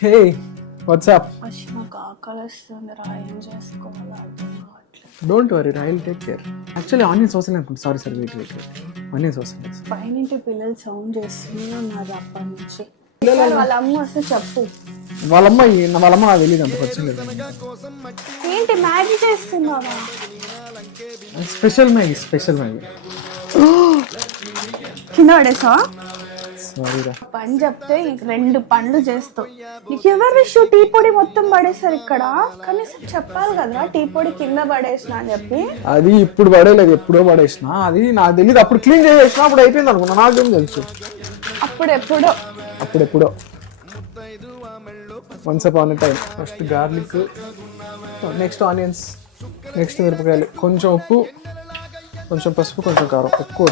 హే WhatsApp. నాకు ఆకలిస్తుంది రా, ఏం చేసుకోవాలో అర్థం కావట్లేదు. Don't worry, I will take care. Actually onion sauce అనుకుంటా. Sorry wait. Onion sauce. పైనింటి పిల్లలు సౌండ్ చేస్తూనే ఉన్నారు అప్పటి నుంచి. వాళ్ళ అమ్మ వస్తే చెప్పు. వాళ్ళమ్మ నాకు తెలియదు అంత వచ్చింది. ఏంటి మ్యాగీ చేస్తున్నావా? స్పెషల్ మ్యాగీ కింద పడేసా? సారీరా. పని చెప్తే నీకు 2 పనులు చేస్తావు. నీకు ఎవరు విషయం టీ పొడి మొత్తం పడేసారు ఇక్కడ. కనీసం చెప్పాలి కదా టీ పొడి కింద పడేసిన అని చెప్పి. అది ఇప్పుడు పడేలేదు, ఎప్పుడో పడేసిన. అది నాకు తెలియదు. అప్పుడు క్లీన్ చేసేసిన, అప్పుడు అయిపోయింది అనుకున్నా. నాకేం తెలుసు అప్పుడెప్పుడో once upon a time. First garlic, next onions, next మిరపకాయలు, కొంచెం ఉప్పు, కొంచెం పసుపు, కొంచెం కారం. ఎక్కువ